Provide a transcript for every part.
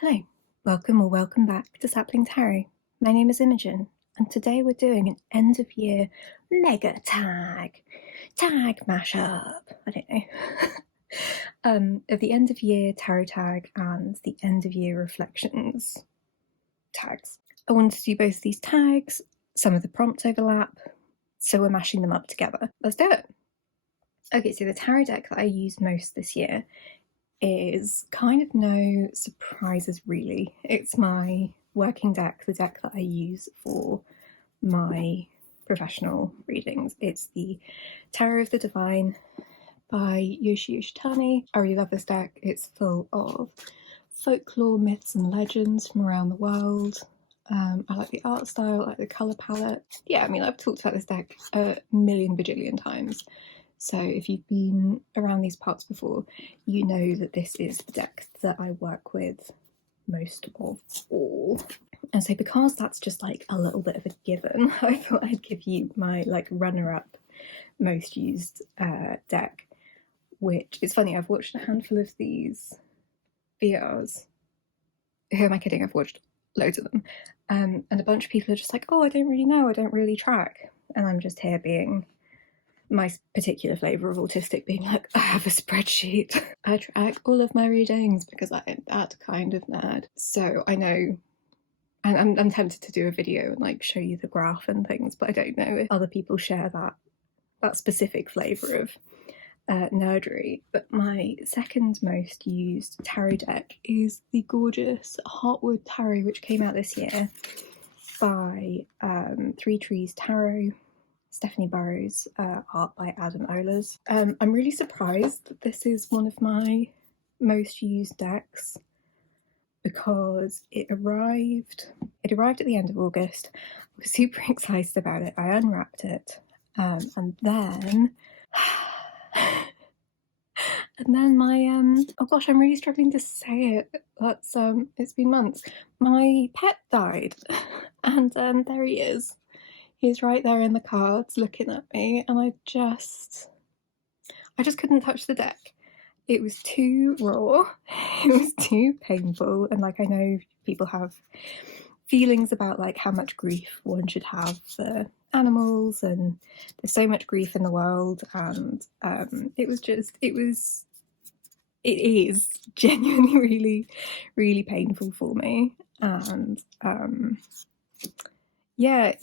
Hello, welcome or welcome back to Sapling Tarot. My name is Imogen, and today we're doing an end of year mega tag mashup. I don't know. Of the end of year tarot tag and the end of year reflections tags. I wanted to do both of these tags. Some of the prompts overlap, so we're mashing them up together. Let's do it. Okay, so the tarot deck that I used most this year is kind of no surprises really. It's my working deck, the deck that I use for my professional readings. It's the Tarot of the Divine by Yoshi Yoshitani. I really love this deck. It's full of folklore, myths and legends from around the world. I like the art style, I like the colour palette. Yeah, I mean, I've talked about this deck a million bajillion times. So if you've been around these parts before, you know that this is the deck that I work with most of all. And so because that's just like a little bit of a given, I thought I'd give you my like runner-up most used deck, which is funny, I've watched a handful of these VRs. Who am I kidding? I've watched loads of them. And a bunch of people are just like, oh, I don't really know, I don't really track. And I'm just here being my particular flavour of autistic, being like, I have a spreadsheet. I track all of my readings because I'm that kind of nerd. So I know, and I'm tempted to do a video and like show you the graph and things, but I don't know if other people share that specific flavour of nerdery. But my second most used tarot deck is the gorgeous Heartwood Tarot, which came out this year by Three Trees Tarot, Stephanie Burrows, art by Adam Ohlers. I'm really surprised that this is one of my most used decks because it arrived at the end of August. I was super excited about it. I unwrapped it, and then my oh gosh, I'm really struggling to say it. That's it's been months. My pet died, and there he is. He's right there in the cards looking at me, and I just couldn't touch the deck. It was too raw, it was too painful, and like I know people have feelings about like how much grief one should have for animals, and there's so much grief in the world, and it is genuinely really, really painful for me. And yeah,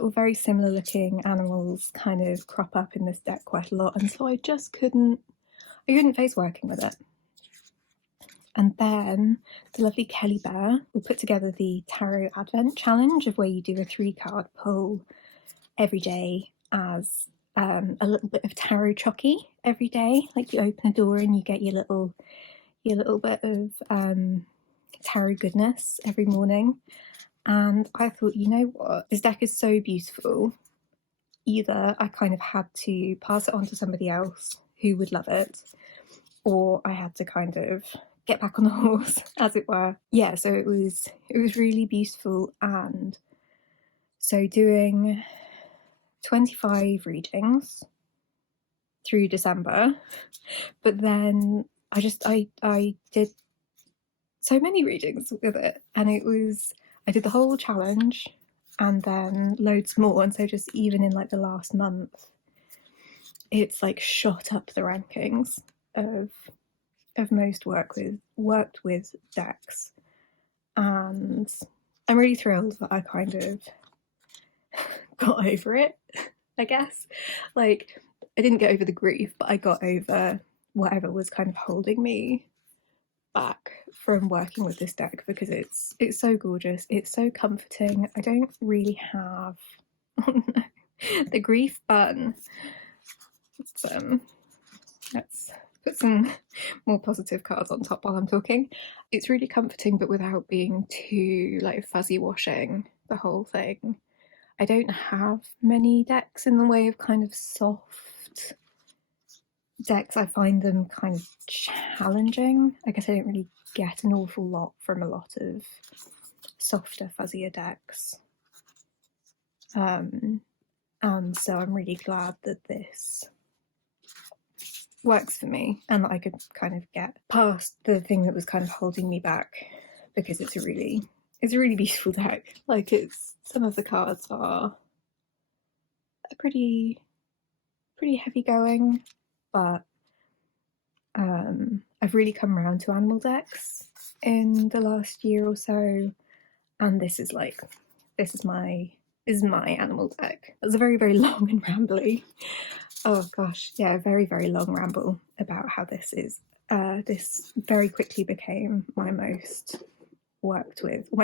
all very similar looking animals kind of crop up in this deck quite a lot, and so I couldn't face working with it. And then the lovely Kelly Bear will put together the Tarot Advent Challenge, of where you do a 3-card pull every day as a little bit of tarot chocky every day. Like you open a door and you get your little bit of tarot goodness every morning. And I thought, you know what, this deck is so beautiful. Either I kind of had to pass it on to somebody else who would love it, or I had to kind of get back on the horse, as it were. Yeah, so it was really beautiful. And so doing 25 readings through December, but then I did so many readings with it, and I did the whole challenge and then loads more, and so just even in like the last month, it's like shot up the rankings of most worked with decks. And I'm really thrilled that I kind of got over it, I guess. Like, I didn't get over the grief, but I got over whatever was kind of holding me back from working with this deck, because it's so gorgeous, it's so comforting. I don't really have the grief button. Let's put some more positive cards on top while I'm talking. It's really comforting, but without being too like fuzzy washing the whole thing. I don't have many decks in the way of kind of soft decks. I find them kind of challenging. I guess I don't really get an awful lot from a lot of softer, fuzzier decks. And so I'm really glad that this works for me, and that I could kind of get past the thing that was kind of holding me back because it's a really beautiful deck. Like, it's, some of the cards are pretty heavy going, but I've really come around to animal decks in the last year or so, and this is my animal deck. It's a very, very long and rambly. Oh gosh, yeah, a very, very long ramble about how this is. This very quickly became my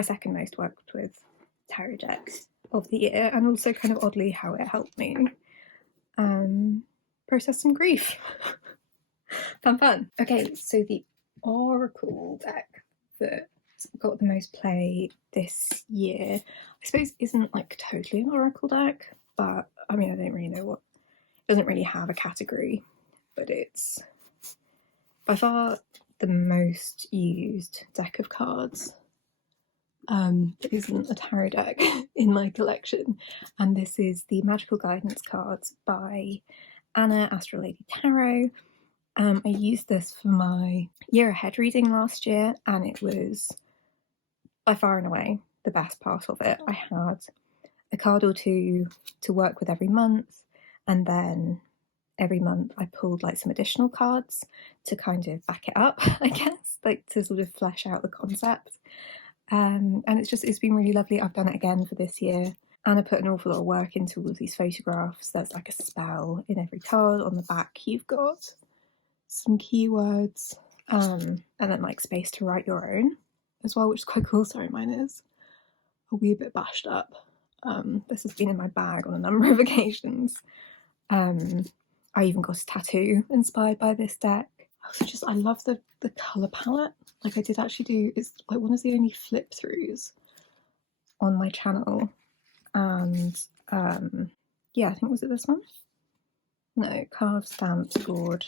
second most worked with tarot deck of the year, and also kind of oddly how it helped me process some grief. Fun. Okay, so the Oracle deck that got the most play this year, I suppose, isn't like totally an Oracle deck, but I mean, I don't really know what, it doesn't really have a category, but it's by far the most used deck of cards that isn't a tarot deck in my collection, and this is the Magical Guidance cards by Anna Astral Lady Tarot. I used this for my year ahead reading last year, and it was by far and away the best part of it. I had a card or two to work with every month, and then every month I pulled like some additional cards to kind of back it up, I guess, like to sort of flesh out the concept. And it's been really lovely. I've done it again for this year. Anna put an awful lot of work into all of these photographs. There's like a spell in every card. On the back you've got some keywords, and then like space to write your own as well, which is quite cool. Sorry, mine is a wee bit bashed up. This has been in my bag on a number of occasions. I even got a tattoo inspired by this deck. I love the colour palette. Like, I did actually do, it's like one of the only flip throughs on my channel, and yeah, I think, was it this one? No, carved, stamped, gourd.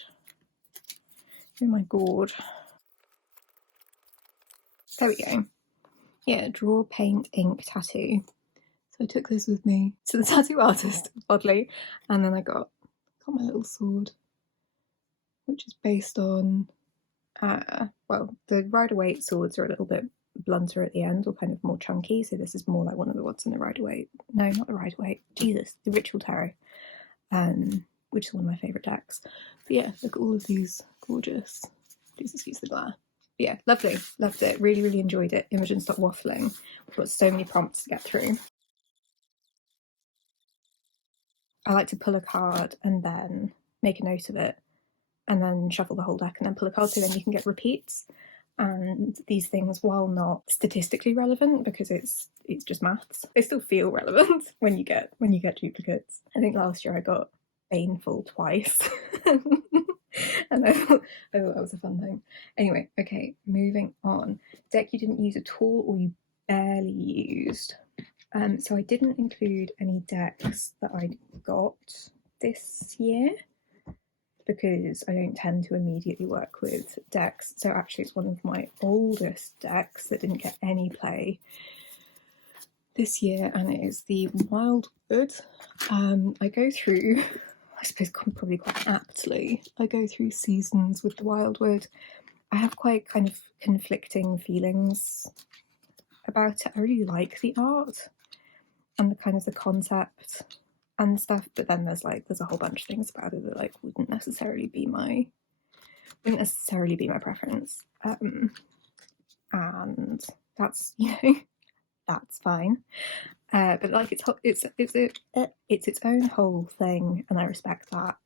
Oh my god. There we go. Yeah, draw, paint, ink, tattoo. So I took this with me to the tattoo artist, oddly, and then I got my little sword, which is based on, well, the Rider-Waite swords are a little bit blunter at the end, or kind of more chunky, so this is more like one of the ones in the Rider-Waite. No, not the Rider-Waite. Jesus, the Ritual Tarot, which is one of my favourite decks. But yeah, look at all of these gorgeous. Please excuse the glare. But yeah, lovely, loved it. Really, really enjoyed it. Imogen, stop waffling. We've got so many prompts to get through. I like to pull a card and then make a note of it, and then shuffle the whole deck and then pull a card, so then you can get repeats. And these things, while not statistically relevant because it's just maths, they still feel relevant when you get duplicates. I think last year I got Baneful twice. And I thought that was a fun thing. Anyway, okay, moving on. Deck you didn't use at all, or you barely used. So I didn't include any decks that I got this year, because I don't tend to immediately work with decks. So actually it's one of my oldest decks that didn't get any play this year, and it is the Wildwood. I go through, I suppose probably quite aptly, I go through seasons with the Wildwood. I have quite kind of conflicting feelings about it. I really like the art and the kind of the concept and stuff, but then there's a whole bunch of things about it that like wouldn't necessarily be my preference, and that's, you know, that's fine. But like it's its own whole thing, and I respect that.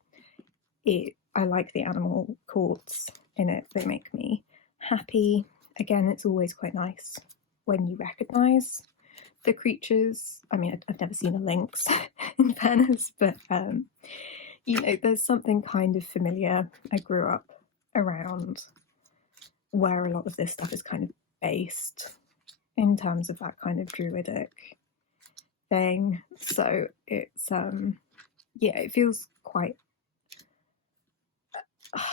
I like the animal courts in it. They make me happy. Again, it's always quite nice when you recognise the creatures. I mean, I've never seen a lynx in fairness, but you know, there's something kind of familiar. I grew up around where a lot of this stuff is kind of based in terms of that kind of druidic thing. So it's yeah, it feels quite,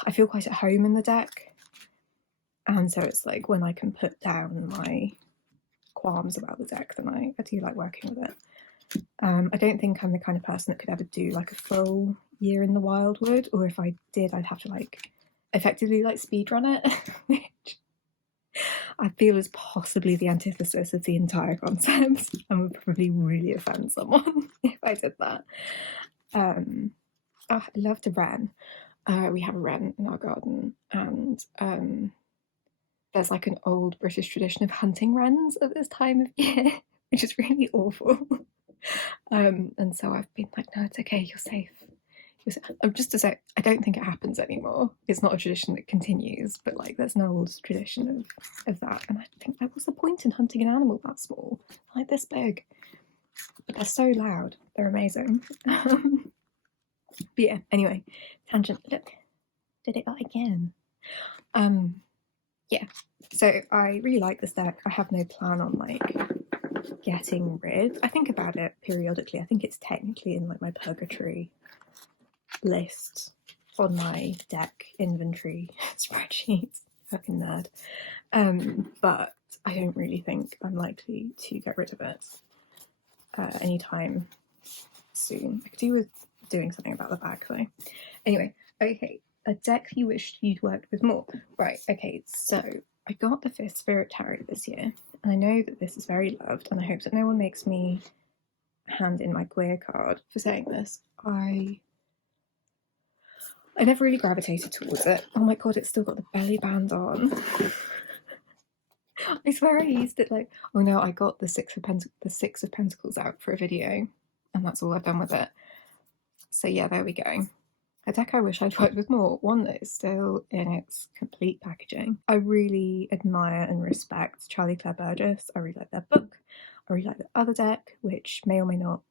I feel quite at home in the deck, and so it's like when I can put down my qualms about the deck, then I do like working with it. I don't think I'm the kind of person that could ever do like a full year in the Wildwood, or if I did, I'd have to like effectively like speedrun it, which I feel is possibly the antithesis of the entire concept and would probably really offend someone if I did that. I love to wren. We have a wren in our garden, and there's like an old British tradition of hunting wrens at this time of year, which is really awful. And so I've been like, no, it's okay, you're safe. Just to say, I don't think it happens anymore. It's not a tradition that continues, but like there's an old tradition of that. And I think, like, what's the point in hunting an animal that small, like this big? But they're so loud. They're amazing. But yeah, anyway, tangent. Look, did it again. Yeah. So I really like this deck. I have no plan on like getting rid. I think about it periodically. I think it's technically in like my purgatory list on my deck inventory spreadsheet. Fucking nerd. But I don't really think I'm likely to get rid of it anytime soon. I could do with doing something about the bag though. Anyway, okay, a deck you wished you'd worked with more. Right, okay, so I got the 5th Spirit Tarot this year, and I know that this is very loved, and I hope that no one makes me hand in my queer card for saying this. I never really gravitated towards it. Oh my god, it's still got the belly band on. I swear I used it like, oh no, I got the Six of Pentacles out for a video, and that's all I've done with it. So yeah, there we go. A deck I wish I'd worked with more, one that is still in its complete packaging. I really admire and respect Charlie Claire Burgess. I really like their book. I really like the other deck, which may or may not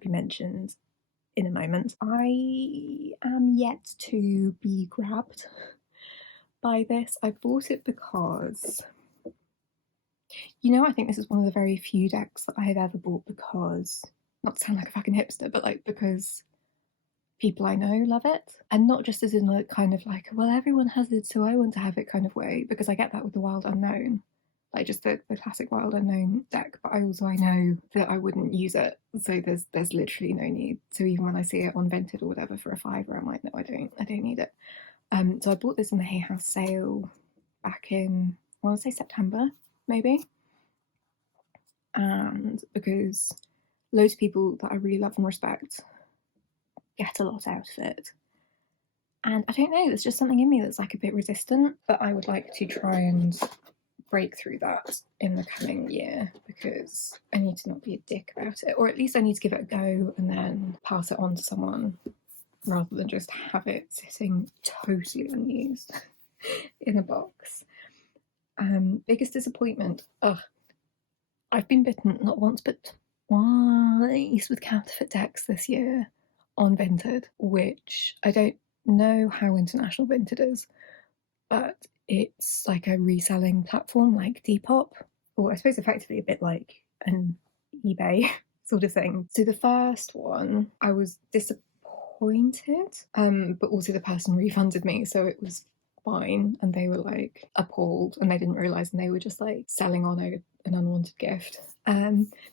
be mentioned in a moment. I am yet to be grabbed by this. I bought it because, you know, I think this is one of the very few decks that I have ever bought because, not to sound like a fucking hipster, but like because people I know love it. And not just as in like kind of like, well, everyone has it, so I want to have it kind of way, because I get that with the Wild Unknown, like just the classic Wild Unknown deck, but I know that I wouldn't use it, so there's literally no need. So even when I see it on Vented or whatever for a $5, I'm like, no, I don't need it. So I bought this in the Hay House sale back in, I want to say September, maybe. And because loads of people that I really love and respect get a lot out of it. And I don't know, there's just something in me that's like a bit resistant, but I would like to try and break through that in the coming year, because I need to not be a dick about it, or at least I need to give it a go and then pass it on to someone rather than just have it sitting totally unused in a box. Biggest disappointment. I've been bitten not once but twice with counterfeit decks this year on Vinted, which I don't know how international Vinted is, but it's like a reselling platform like Depop, or I suppose effectively a bit like an eBay sort of thing. So the first one, I was disappointed, but also the person refunded me, so it was fine, and they were like appalled and they didn't realise, and they were just like selling on an unwanted gift.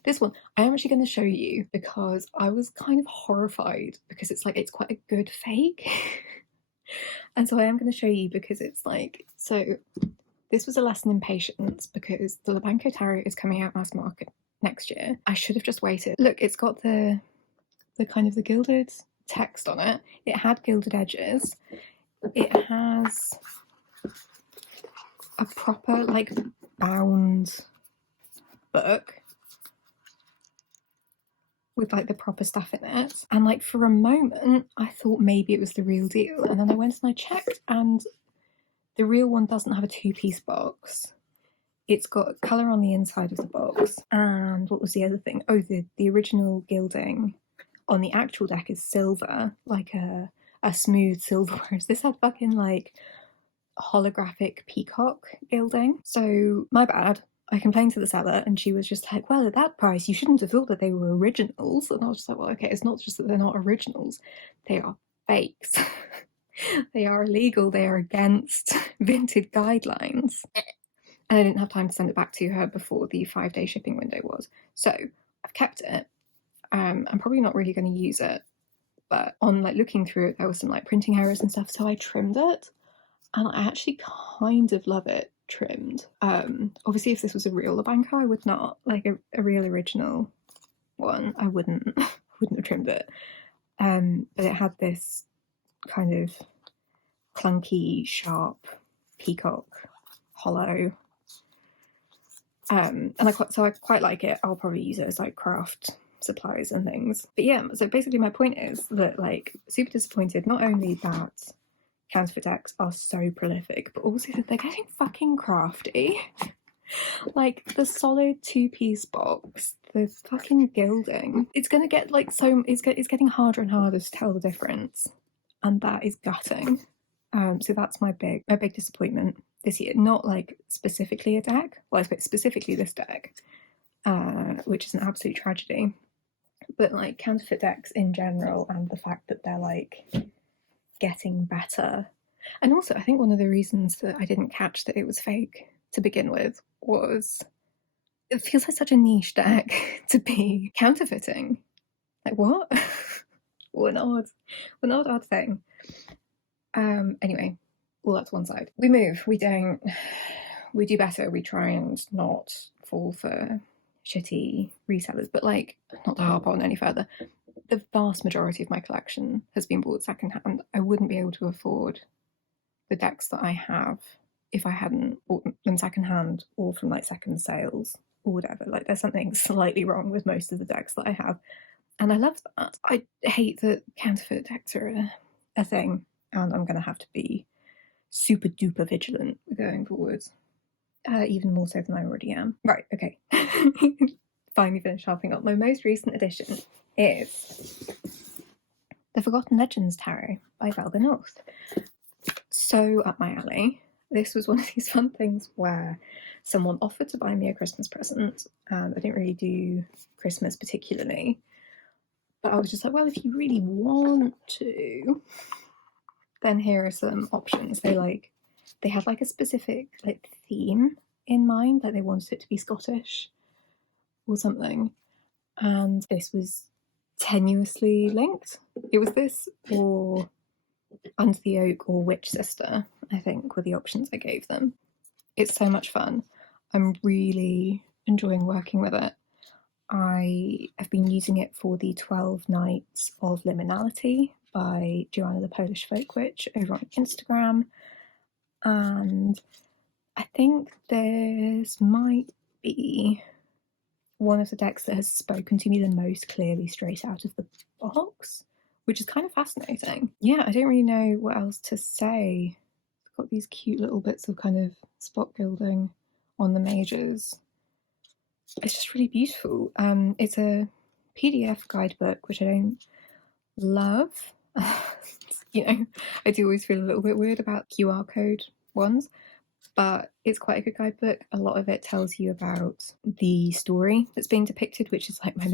This one I am actually going to show you because I was kind of horrified, because it's like it's quite a good fake. And so I am going to show you because it's like, so this was a lesson in patience, because the Labanco Tarot is coming out mass market next year. I should have just waited. Look, it's got the kind of the gilded text on it. It had gilded edges. It has a proper like bound book with like the proper stuff in it, and like for a moment I thought maybe it was the real deal, and then I went and I checked, and the real one doesn't have a 2-piece box. It's got colour on the inside of the box, and what was the other thing? Oh, the original gilding on the actual deck is silver, like a smooth silver, whereas this had fucking like holographic peacock gilding. So my bad. I complained to the seller, and she was just like, well, at that price you shouldn't have thought that they were originals. And I was just like, well, okay, it's not just that they're not originals, they are fakes. They are illegal, they are against Vinted guidelines. And I didn't have time to send it back to her before the 5-day shipping window was, so I've kept it. I'm probably not really going to use it, but on like looking through it, there was some like printing errors and stuff, so I trimmed it, and I actually kind of love it. trimmed. Obviously if this was a real Labanka, I would not, like a real original one, I wouldn't have trimmed it. But it had this kind of clunky, sharp peacock hollow. And I quite like it. I'll probably use it as like craft supplies and things. But yeah, so basically my point is that, like, super disappointed not only that counterfeit decks are so prolific, but also that they're getting fucking crafty. Like, the solid 2-piece box, the fucking gilding, it's gonna get like it's getting harder and harder to tell the difference, and that is gutting. So that's my big disappointment this year. Not like specifically a deck, well, specifically this deck, which is an absolute tragedy, but like counterfeit decks in general, and the fact that they're like getting better. And also, I think one of the reasons that I didn't catch that it was fake to begin with was it feels like such a niche deck to be counterfeiting. Like, what? What an odd thing. Anyway, all that to one side. We move. We do better. We try and not fall for shitty resellers, but like, not to harp on any further, the vast majority of my collection has been bought secondhand. I wouldn't be able to afford the decks that I have if I hadn't bought them secondhand or from like second sales or whatever. Like, there's something slightly wrong with most of the decks that I have, and I love that. I hate that counterfeit decks are a thing, and I'm going to have to be super duper vigilant going forwards, even more so than I already am. Right, okay. Finally finished harping up. My most recent addition is the Forgotten Legends Tarot by Velga North. So up my alley. This was one of these fun things where someone offered to buy me a Christmas present, and I didn't really do Christmas particularly, but I was just like, well, if you really want to, then here are some options. They had like a specific like theme in mind, like they wanted it to be Scottish or something, and this was tenuously linked. It was this or Under the Oak or Witch Sister, I think, were the options I gave them. It's so much fun. I'm really enjoying working with it. I have been using it for the 12 Nights of Liminality by Joanna the Polish Folk Witch over on Instagram, and I think this might be one of the decks that has spoken to me the most clearly straight out of the box, which is kind of fascinating. Yeah, I don't really know what else to say. It's got these cute little bits of kind of spot gilding on the mages. It's just really beautiful. It's a PDF guidebook, which I don't love. You know, I do always feel a little bit weird about QR code ones, but it's quite a good guidebook. A lot of it tells you about the story that's being depicted, which is like my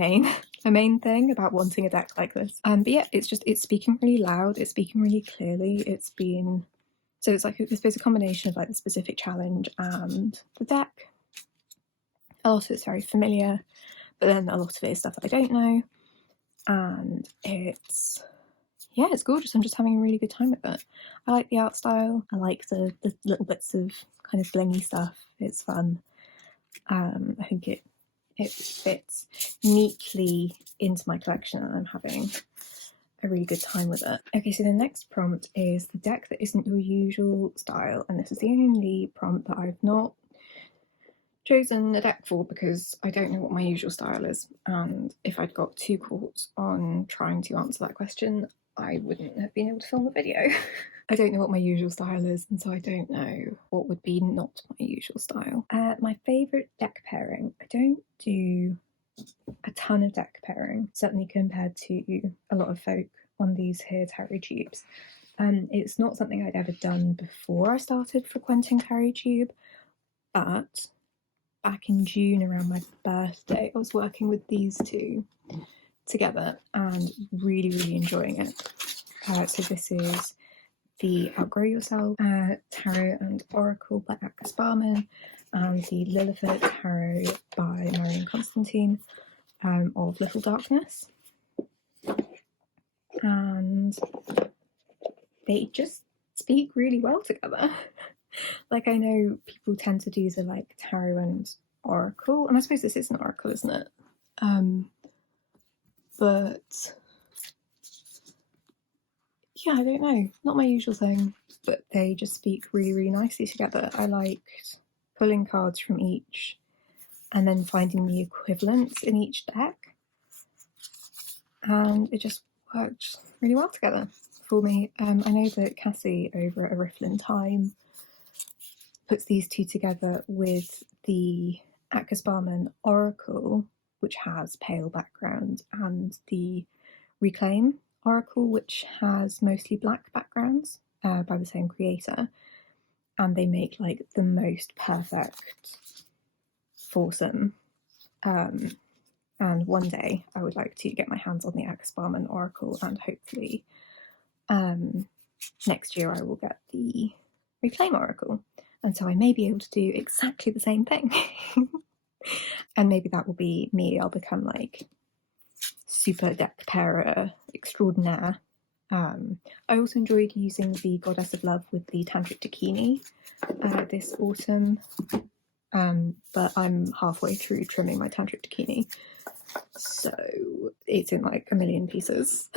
main thing about wanting a deck like this. But yeah, it's speaking really loud, it's speaking really clearly. It's a combination of like the specific challenge and the deck. A lot of it's very familiar, but then a lot of it is stuff that I don't know, and it's gorgeous. I'm just having a really good time with it. I like the art style. I like the little bits of kind of blingy stuff. It's fun. I think it fits neatly into my collection, and I'm having a really good time with it. Okay, so the next prompt is the deck that isn't your usual style, and this is the only prompt that I've not chosen a deck for because I don't know what my usual style is, and if I'd got too caught on trying to answer that question, I wouldn't have been able to film the video. I don't know what my usual style is, and so I don't know what would be not my usual style. My favourite deck pairing, I don't do a ton of deck pairing, certainly compared to a lot of folk on these here tarot tubes. It's not something I'd ever done before I started frequenting tarot tube, but back in June around my birthday, I was working with these two together and really, really enjoying it. So this is the Outgrow Yourself Tarot and Oracle by Akka Sparman, and the Lilliput Tarot by Marion Constantine of Little Darkness. And they just speak really well together. Like, I know people tend to do the like tarot and oracle, and I suppose this is an oracle, isn't it? But yeah, I don't know, not my usual thing, but they just speak really, really nicely together. I liked pulling cards from each and then finding the equivalents in each deck, and it just worked really well together for me. I know that Cassie over at A Riffle in Time puts these two together with the Akasbarman Oracle, which has pale background, and the Reclaim Oracle, which has mostly black backgrounds, by the same creator. And they make like the most perfect foursome. And one day I would like to get my hands on the Akasbarman Oracle, and hopefully next year I will get the Reclaim Oracle. And so I may be able to do exactly the same thing. And maybe that will be me. I'll become like super deck pairer extraordinaire. I also enjoyed using the Goddess of Love with the Tantric Dakini this autumn, but I'm halfway through trimming my Tantric Dakini, so it's in like a million pieces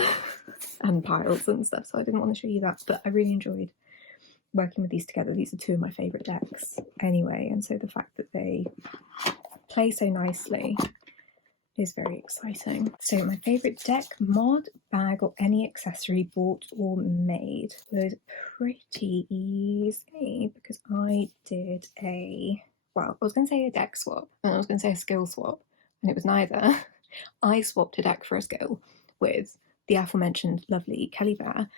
and piles and stuff, so I didn't want to show you that, but I really enjoyed working with these together. These are two of my favourite decks anyway, and so the fact that they play so nicely is very exciting. So my favourite deck, mod, bag or any accessory bought or made was pretty easy, because I did I was going to say a deck swap and I was going to say a skill swap, and it was neither. I swapped a deck for a skill with the aforementioned lovely Kelly Bear, and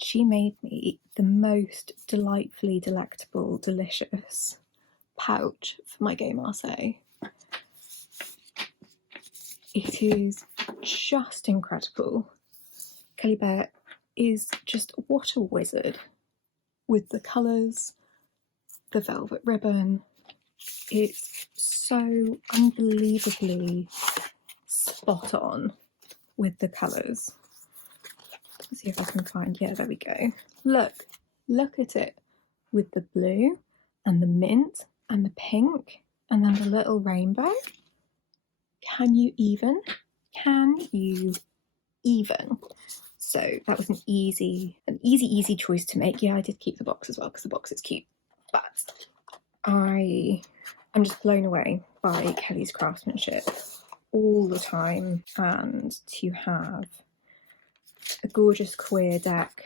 she made me the most delightfully delectable, delicious pouch for my Game Marseille. It is just incredible. Kelly Bear is just what a wizard with the colours, the velvet ribbon. It's so unbelievably spot on with the colours. Let's see if I can find, yeah, there we go. Look at it with the blue and the mint and the pink and then the little rainbow. Can you even? So that was an easy choice to make. Yeah, I did keep the box as well because the box is cute. But I'm just blown away by Kelly's craftsmanship all the time, and to have a gorgeous queer deck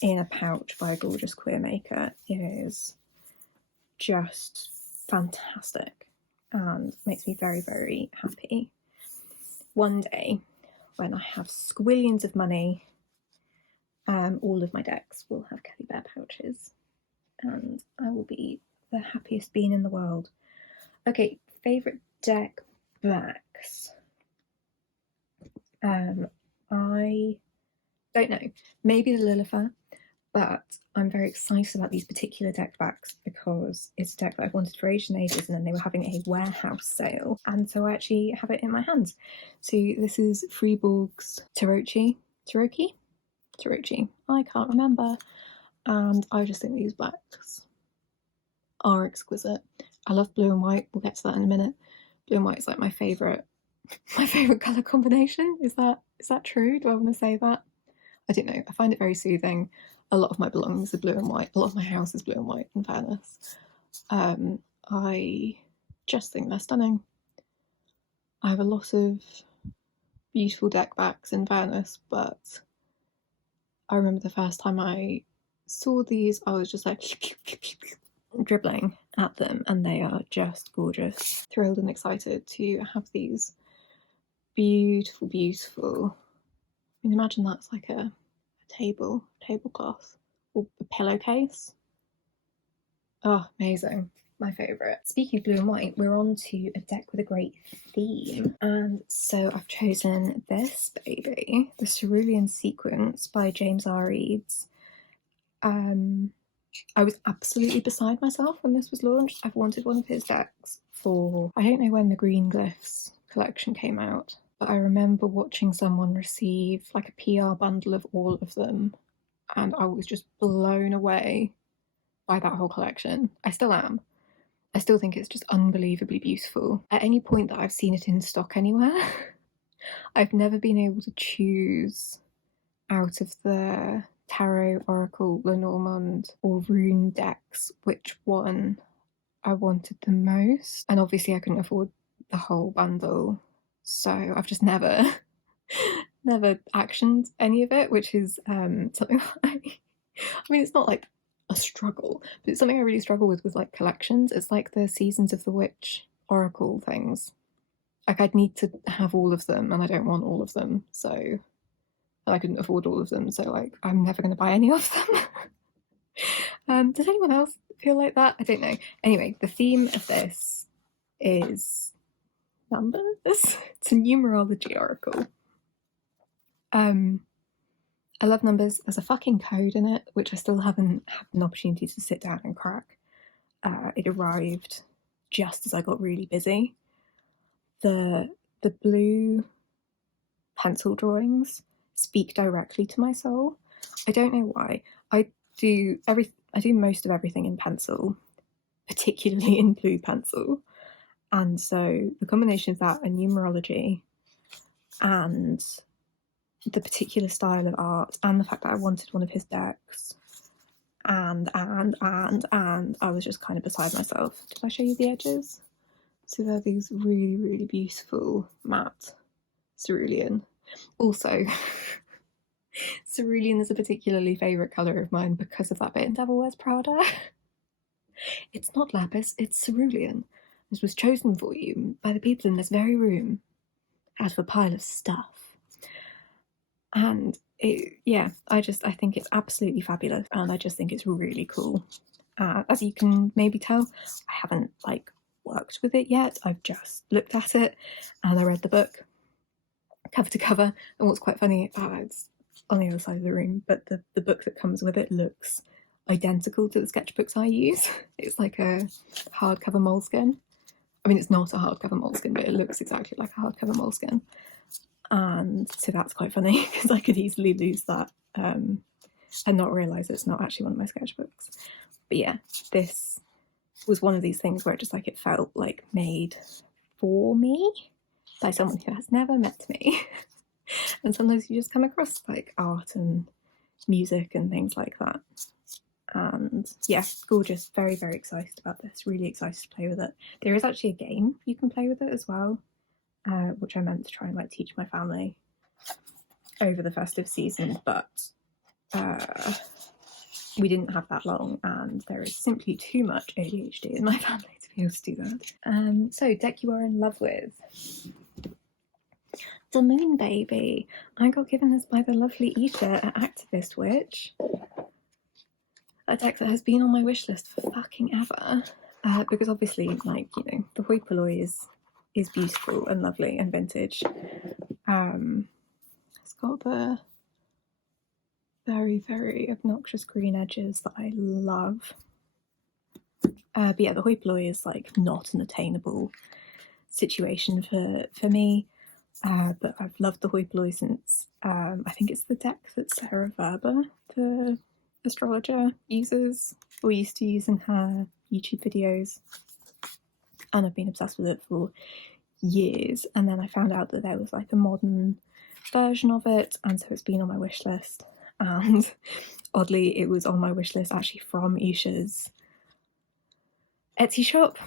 in a pouch by a gorgeous queer maker is just fantastic and makes me very, very happy. One day, when I have squillions of money, all of my decks will have Kelly Bear pouches, and I will be the happiest being in the world. Okay, favourite deck backs. I don't know, maybe the Lillifer, but I'm very excited about these particular deck backs because it's a deck that I've wanted for ages and ages, and then they were having a warehouse sale, and so I actually have it in my hands. So this is Freeborg's Tarochi, I can't remember, and I just think these backs are exquisite. I love blue and white, we'll get to that in a minute. Blue and white is like my favourite colour combination. Is that true? Do I want to say that? I don't know, I find it very soothing. A lot of my belongings are blue and white. A lot of my house is blue and white, in fairness. I just think they're stunning. I have a lot of beautiful deck backs, in fairness, but I remember the first time I saw these, I was just like dribbling at them, and they are just gorgeous. Thrilled and excited to have these beautiful, beautiful. I mean, imagine that's like a tablecloth or a pillowcase. Oh, amazing. My favourite. Speaking of blue and white, we're on to a deck with a great theme. And so I've chosen this baby, the Cerulean Sequence by James R. Eads. I was absolutely beside myself when this was launched. I've wanted one of his decks for, I don't know when the Green Glyphs collection came out, but I remember watching someone receive like a PR bundle of all of them, and I was just blown away by that whole collection. I still am. I still think it's just unbelievably beautiful. At any point that I've seen it in stock anywhere, I've never been able to choose out of the Tarot, Oracle, Lenormand, or Rune decks which one I wanted the most. And obviously I couldn't afford the whole bundle, so I've just never actioned any of it, which is something I mean, it's not like a struggle, but it's something I really struggle with like collections. It's like the Seasons of the Witch Oracle things. Like, I'd need to have all of them, and I don't want all of them, so I couldn't afford all of them, so like I'm never going to buy any of them. Does anyone else feel like that? I don't know. Anyway, the theme of this is numbers. It's a numerology oracle. I love numbers. There's a fucking code in it, which I still haven't had an opportunity to sit down and crack. It arrived just as I got really busy. The blue pencil drawings speak directly to my soul. I don't know why. I do most of everything in pencil, particularly in blue pencil. And so the combination of that and numerology and the particular style of art and the fact that I wanted one of his decks and I was just kind of beside myself. Did I show you the edges? So they're these really, really beautiful matte cerulean. Also, cerulean is a particularly favourite colour of mine because of that bit in Devil Wears Prada. It's not lapis, it's cerulean. This was chosen for you by the people in this very room out of a pile of stuff. And I think it's absolutely fabulous, and I just think it's really cool. As you can maybe tell, I haven't like worked with it yet. I've just looked at it and I read the book cover to cover. And what's quite funny, it's on the other side of the room, but the book that comes with it looks identical to the sketchbooks I use. It's like a hardcover moleskin. I mean, it's not a hardcover moleskin, but it looks exactly like a hardcover moleskin. And so that's quite funny because I could easily lose that and not realise it's not actually one of my sketchbooks. But yeah, this was one of these things where it felt like made for me by someone who has never met me. And sometimes you just come across like art and music and things like that. And yeah, gorgeous. Very, very excited about this. Really excited to play with it. There is actually a game you can play with it as well, which I meant to try and like teach my family over the festive season, but we didn't have that long, and there is simply too much ADHD in my family to be able to do that. So, deck you are in love with. The Moon Baby. I got given this by the lovely Isha at Activist Witch. A deck that has been on my wish list for fucking ever. Because obviously, like, you know, the hoi polloi is beautiful and lovely and vintage. It's got the very, very obnoxious green edges that I love. But yeah, the hoi polloi is like not an attainable situation for me. But I've loved the hoi polloi since I think it's the deck that Sarah Verber, the astrologer, uses or used to use in her YouTube videos, and I've been obsessed with it for years. And then I found out that there was like a modern version of it, and so it's been on my wish list. And oddly, it was on my wish list actually from Isha's Etsy shop,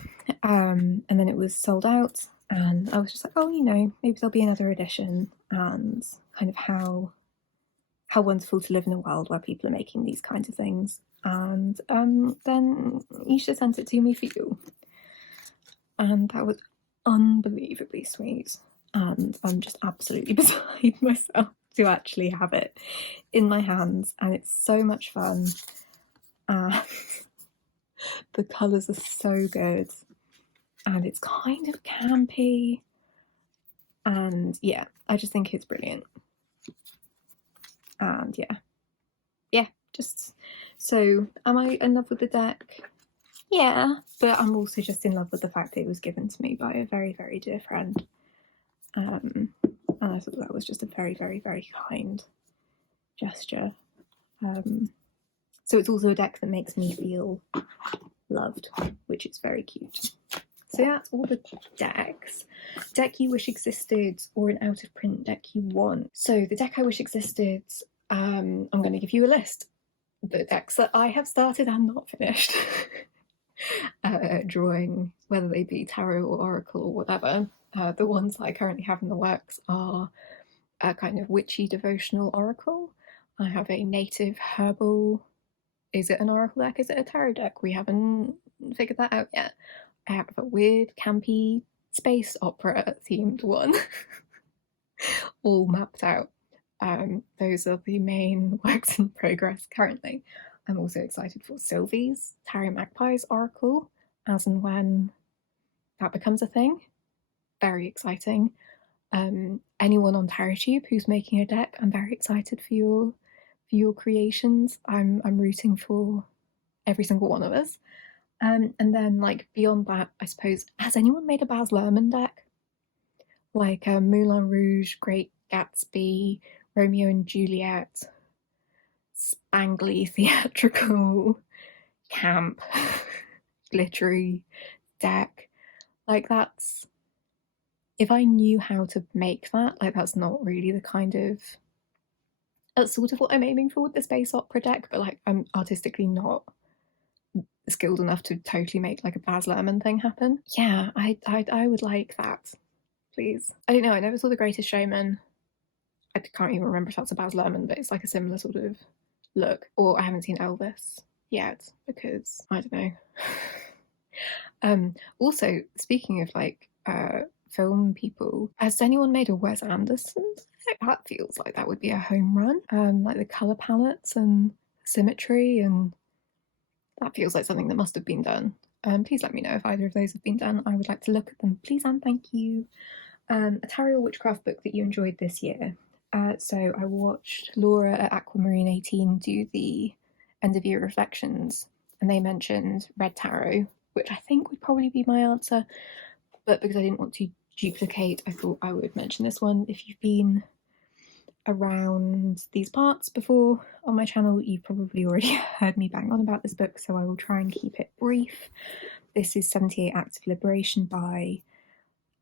and then it was sold out. And I was just like, oh, you know, maybe there'll be another edition, and kind of how wonderful to live in a world where people are making these kinds of things. And then Isha sent it to me for you. And that was unbelievably sweet. And I'm just absolutely beside myself to actually have it in my hands. And it's so much fun. And the colours are so good. And it's kind of campy. And yeah, I just think it's brilliant. And yeah, just so am I in love with the deck? Yeah, but I'm also just in love with the fact that it was given to me by a very, very dear friend. And I thought that was just a very, very, very kind gesture. So So it's also a deck that makes me feel loved, which is very cute. So yeah, that's all the decks. Deck you wish existed, or an out of print deck you want. So the deck I wish existed, I'm going to give you a list. The decks that I have started and not finished drawing, whether they be tarot or oracle or whatever. The ones that I currently have in the works are a kind of witchy devotional oracle. I have a native herbal. Is it an oracle deck? Is it a tarot deck? We haven't figured that out yet. I have a weird, campy space opera themed one, all mapped out. Those are the main works in progress currently. I'm also excited for Sylvie's Tarot Magpies Oracle, as and when that becomes a thing. Very exciting. Anyone on TarotTube who's making a deck, I'm very excited for your creations. I'm rooting for every single one of us. And then, like, beyond that, I suppose, has anyone made a Baz Luhrmann deck? Like Moulin Rouge, Great Gatsby, Romeo and Juliet, spangly, theatrical, camp, glittery deck. Like, that's, if I knew how to make that, like, that's not really the kind of, that's sort of what I'm aiming for with the space opera deck, but like, I'm artistically not skilled enough to totally make like a Baz Luhrmann thing happen. Yeah, I would like that, please. I don't know, I never saw The Greatest Showman. I can't even remember if that's a Baz Luhrmann, but it's like a similar sort of look. Or I haven't seen Elvis yet because I don't know. Also, speaking of like film people, has anyone made a Wes Anderson? That feels like that would be a home run. Like the color palettes and symmetry, and that feels like something that must have been done. Please let me know if either of those have been done. I would like to look at them, please and thank you. A tarot or witchcraft book that you enjoyed this year. So I watched Laura at Aquamarine 18 do the end of year reflections, and they mentioned Red Tarot, which I think would probably be my answer, but because I didn't want to duplicate, I thought I would mention this one. If you've been around these parts before on my channel, you've probably already heard me bang on about this book, so I will try and keep it brief. This is 78 Acts of Liberation by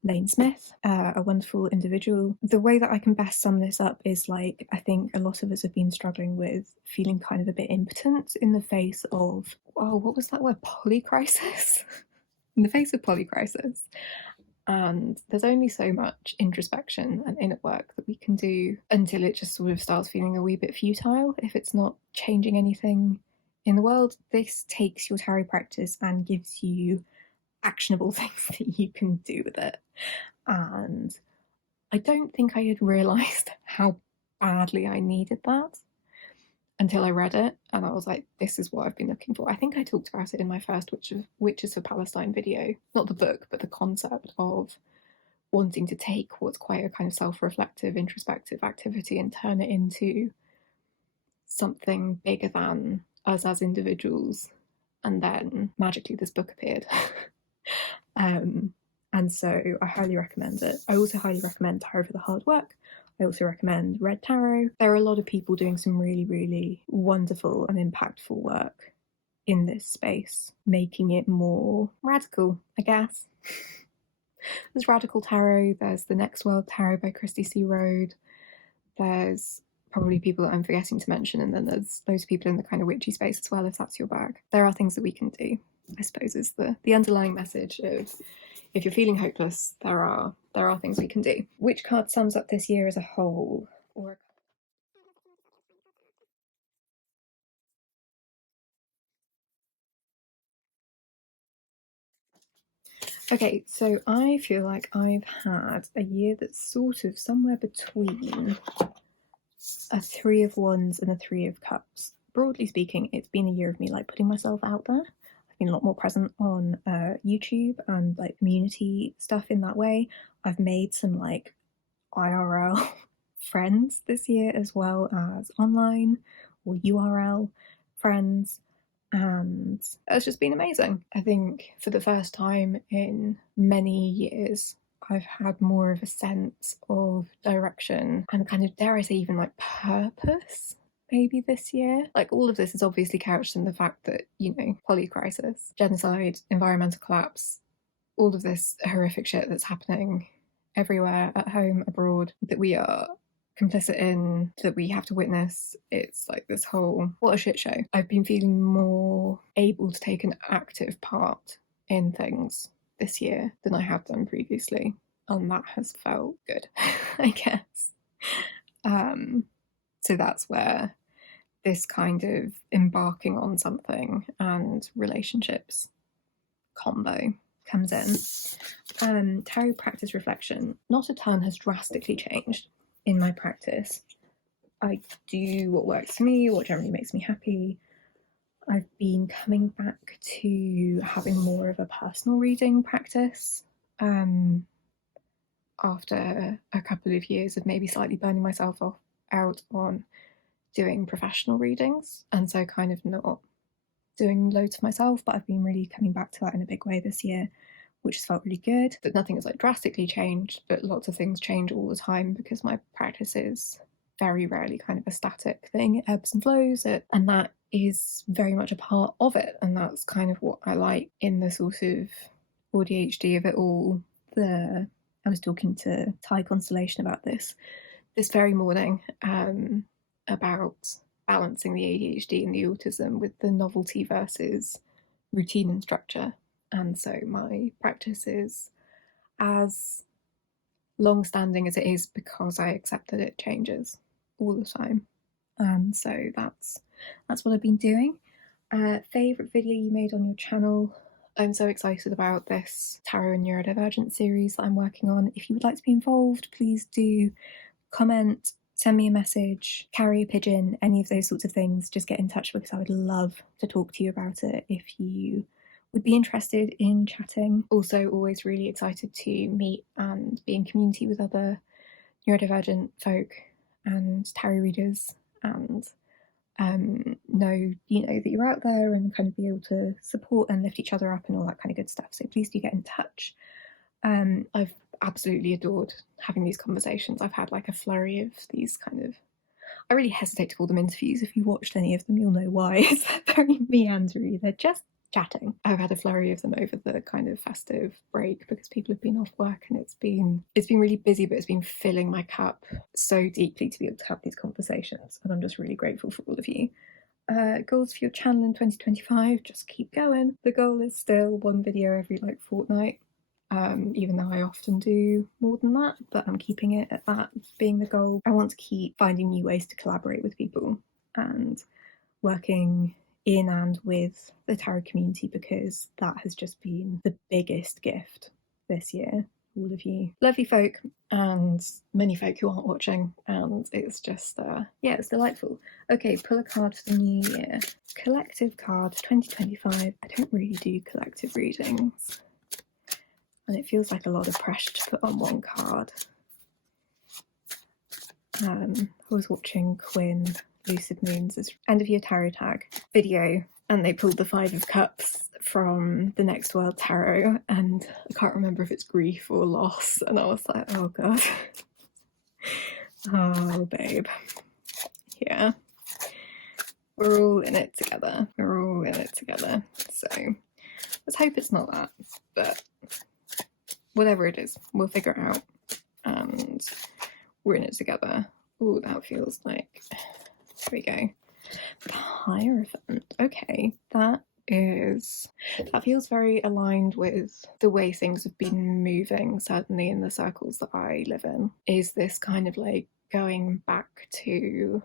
Lane Smith, a wonderful individual. The way that I can best sum this up is, like, I think a lot of us have been struggling with feeling kind of a bit impotent in the face of, oh, what was that word? Polycrisis? In the face of polycrisis. And there's only so much introspection and inner work that we can do until it just sort of starts feeling a wee bit futile if it's not changing anything in the world. This takes your tarot practice and gives you actionable things that you can do with it. And I don't think I had realised how badly I needed that until I read it, and I was like, this is what I've been looking for. I think I talked about it in my first Witches for Palestine video, not the book, but the concept of wanting to take what's quite a kind of self-reflective, introspective activity and turn it into something bigger than us as individuals. And then magically this book appeared. And so I highly recommend it. I also highly recommend Tarot for the Hard Work. I also recommend Red Tarot. There are a lot of people doing some really, really wonderful and impactful work in this space, making it more radical, I guess. There's Radical Tarot, there's The Next World Tarot by Christy C. Rode, there's probably people that I'm forgetting to mention, and then there's those people in the kind of witchy space as well, if that's your bag. There are things that we can do, I suppose, is the underlying message of, if you're feeling hopeless, there are things we can do. Which card sums up this year as a whole? Or okay, so I feel like I've had a year that's sort of somewhere between a Three of Wands and a Three of Cups. Broadly speaking, it's been a year of me like putting myself out there. I've been a lot more present on YouTube and like community stuff in that way. I've made some like IRL friends this year, as well as online or URL friends, and it's just been amazing. I think for the first time in many years, I've had more of a sense of direction and kind of, dare I say, even like purpose, maybe this year. Like, all of this is obviously couched in the fact that, you know, poly-crisis, genocide, environmental collapse, all of this horrific shit that's happening everywhere, at home, abroad, that we are complicit in, that we have to witness. It's like this whole, what a shit show. I've been feeling more able to take an active part in things this year than I have done previously, and that has felt good, I guess. So that's where this kind of embarking on something and relationships combo comes in. Tarot practice reflection. Not a ton has drastically changed in my practice. I do what works for me, what generally makes me happy. I've been coming back to having more of a personal reading practice after a couple of years of maybe slightly burning myself out on doing professional readings, and so kind of not doing loads for myself, but I've been really coming back to that in a big way this year, which has felt really good. That nothing has like drastically changed, but lots of things change all the time because my practice is very rarely kind of a static thing. It ebbs and flows, and that is very much a part of it, and that's kind of what I like in the sort of ADHD of it all. I was talking to Thai Constellation about this very morning, about balancing the ADHD and the autism with the novelty versus routine and structure. And so my practice is as long-standing as it is because I accept that it changes all the time. And so that's what I've been doing. Favourite video you made on your channel? I'm so excited about this tarot and neurodivergent series that I'm working on. If you would like to be involved, please do comment, send me a message, carry a pigeon, any of those sorts of things. Just get in touch because I would love to talk to you about it if you would be interested in chatting. Also, always really excited to meet and be in community with other neurodivergent folk and tarot readers, and know that you're out there and kind of be able to support and lift each other up and all that kind of good stuff. So please do get in touch. I've absolutely adored having these conversations. I've had like a flurry of these kind of, I really hesitate to call them interviews. If you watched any of them, you'll know why. It's very meandery. They're just chatting. I've had a flurry of them over the kind of festive break because people have been off work, and it's been really busy, but it's been filling my cup so deeply to be able to have these conversations, and I'm just really grateful for all of you. Goals for your channel in 2025, just keep going. The goal is still one video every like fortnight, even though I often do more than that, but I'm keeping it at that being the goal. I want to keep finding new ways to collaborate with people and working in and with the tarot community, because that has just been the biggest gift this year. All of you lovely folk and many folk who aren't watching, and it's just yeah, it's delightful. Okay, pull a card for the new year. Collective card 2025. I don't really do collective readings, and it feels like a lot of pressure to put on one card. I was watching Quinn Lucid Moon's end of year tarot tag video, and they pulled the Five of Cups from the Next World Tarot, and I can't remember if it's grief or loss, and I was like, oh god. Oh babe, yeah, we're all in it together, so let's hope it's not that, but whatever it is, we'll figure it out, and we're in it together. Oh, that feels like, there we go. The Hierophant. Okay, that feels very aligned with the way things have been moving, certainly in the circles that I live in. Is this kind of like going back to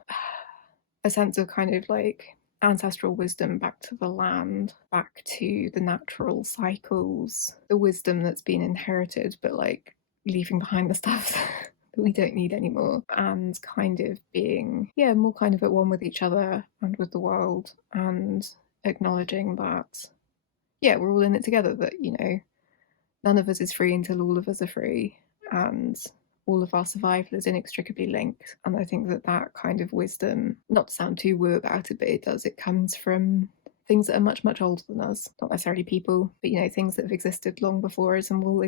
a sense of kind of like ancestral wisdom, back to the land, back to the natural cycles, the wisdom that's been inherited, but like leaving behind the stuff that we don't need anymore, and kind of being, yeah, more kind of at one with each other and with the world, and acknowledging that, yeah, we're all in it together, that, none of us is free until all of us are free, and all of our survival is inextricably linked. And I think that kind of wisdom, not to sound too woo about it, but it comes from things that are much, much older than us. Not necessarily people, but, things that have existed long before us and will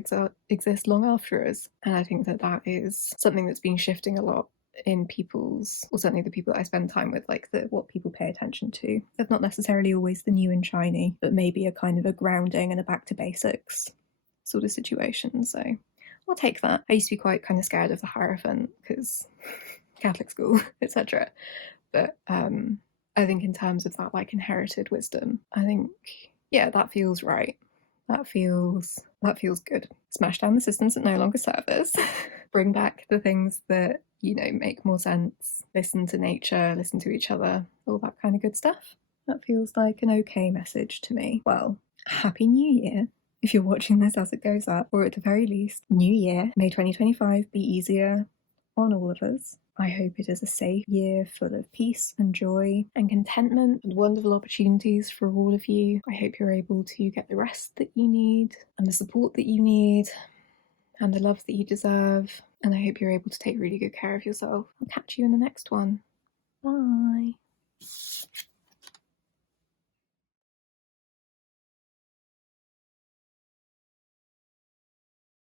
exist long after us. And I think that is something that's been shifting a lot in people's, or certainly the people that I spend time with, like what people pay attention to. They're not necessarily always the new and shiny, but maybe a kind of a grounding and a back to basics sort of situation. So I'll take that. I used to be quite kind of scared of the Hierophant because Catholic school, etc. But I think in terms of that like inherited wisdom, I think, yeah, that feels right. That feels good. Smash down the systems that no longer serve us. Bring back the things that, you know, make more sense. Listen to nature, listen to each other, all that kind of good stuff. That feels like an okay message to me. Well, Happy New Year if you're watching this as it goes up, or at the very least, New Year. May 2025 be easier on all of us. I hope it is a safe year full of peace and joy and contentment and wonderful opportunities for all of you. I hope you're able to get the rest that you need and the support that you need and the love that you deserve. And I hope you're able to take really good care of yourself. I'll catch you in the next one. Bye.